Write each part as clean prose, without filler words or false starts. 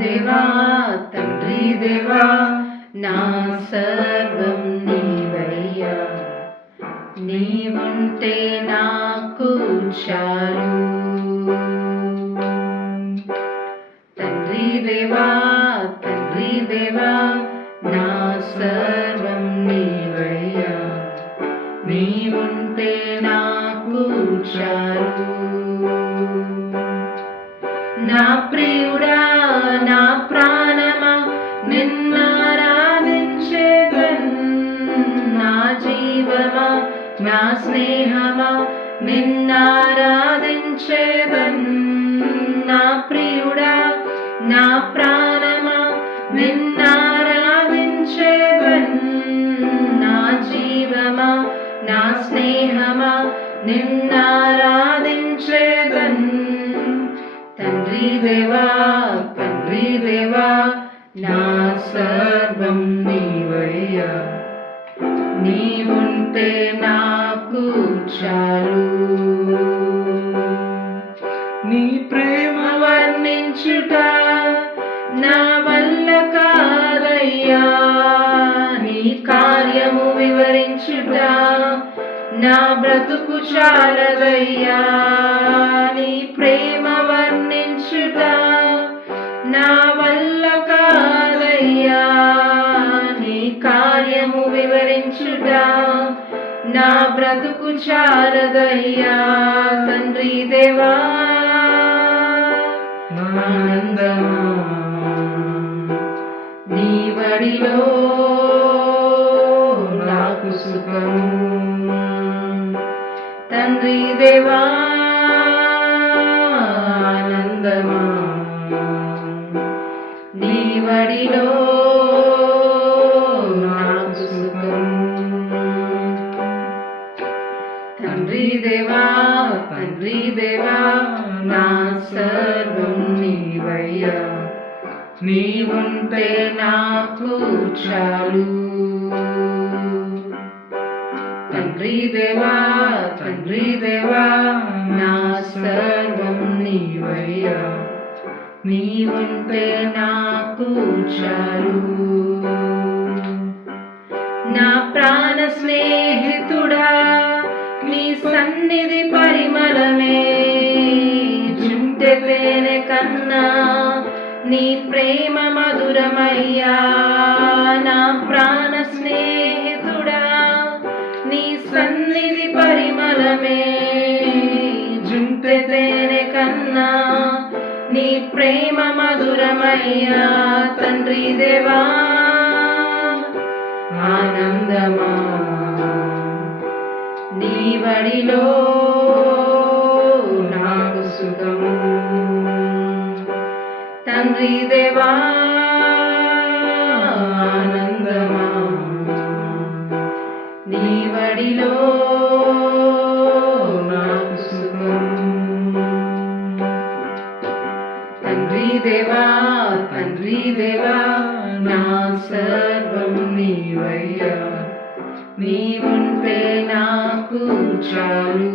దేవా తండ్రి దేవా నా సర్వం నీవయ్యా, నీవుంటే నాకు చాలు. తండ్రి దేవా నా సర్వం నీవయ్యా, నీవుంటే నాకు చాలు. నా ప్రియుడా నా ప్రాణమా నిన్నారాధించేదన్, నా జీవమా నా స్నేహమా నిన్నారాధించేదన్. నా ప్రియుడా నా ప్రాణమా నిన్నారాధించేదన్, నా జీవమా నా స్నేహమా నిన్నారాధించేదన్. తండ్రి దేవా నా సర్వం నీవయ్యా, నీవుంటే నాకు చాలు. నీ ప్రేమ వర్ణించుట నా వల్ల కాదయ్యా, నీ కార్యము వివరించుట నా బ్రతుకు చాలదయ్యా. నీ ప్రేమ వర్ణించుట నా వల్ల కాదయ్యా, నీ కార్యము వివరించుట నా బ్రతుకు చాలదయ్యా. తండ్రి దేవా ఆనందమా నీ బడిలో నాకు సుఖము. తండ్రి దేవా ఆనందమా నీ బడిలో నాకు సుఖము. తండ్రి దేవా నా సర్వం నీవయ్యా, నీవుంటే నాకు చాలు. తండ్రి దేవా నా సర్వం నీవయ్యా, నీవుంటే నాకు చాలు. నా ప్రాణ స్నేహితుడా నీ సన్నిధి పరిమళమే, జుంటె తేనె కన్నా నీ ప్రేమ మధురమయ్యా. నా ప్రాణ స్నేహితుడా నీ సన్నిధి పరిమళమే, జుంటె తేనె కన్నా నీ ప్రేమ మధురమయ్యా. తండ్రి దేవా ఆనందమా నీ బడిలో నాకు సుఖము. తండ్రి దేవా ఆనందమా నీ బడిలో నాకు సుఖము. తండ్రి దేవా నా సర్వం నీవయ్యా, నీవుంటే నాకు చాలు.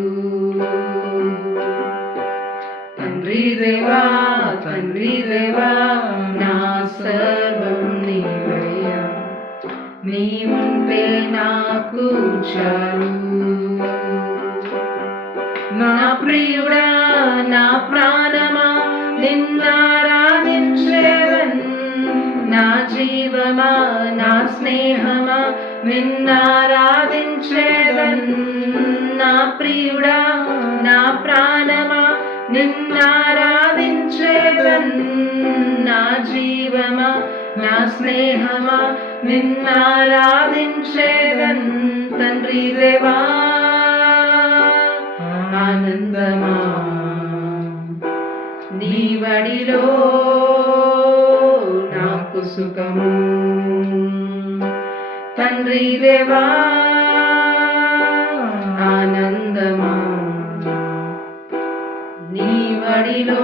తండ్రి దేవా నా సర్వం నీవయ్యా, నీవుంటే నాకు చాలు. నా ప్రియుడా నా ప్రాణమా నిన్నారాధించేదన్, నా జీవమా నా స్నేహమా నిన్నారాధించేదన్. నా ప్రియుడా నా ప్రాణమా నిన్నారాధించేదన్, నా జీవమా నా స్నేహమా నిన్నారాధించేదన్. తండ్రి దేవా ఆనందమా నీ బడిలో నాకు సుఖము. తండ్రి దేవా ఆనందమా నీ బడిలో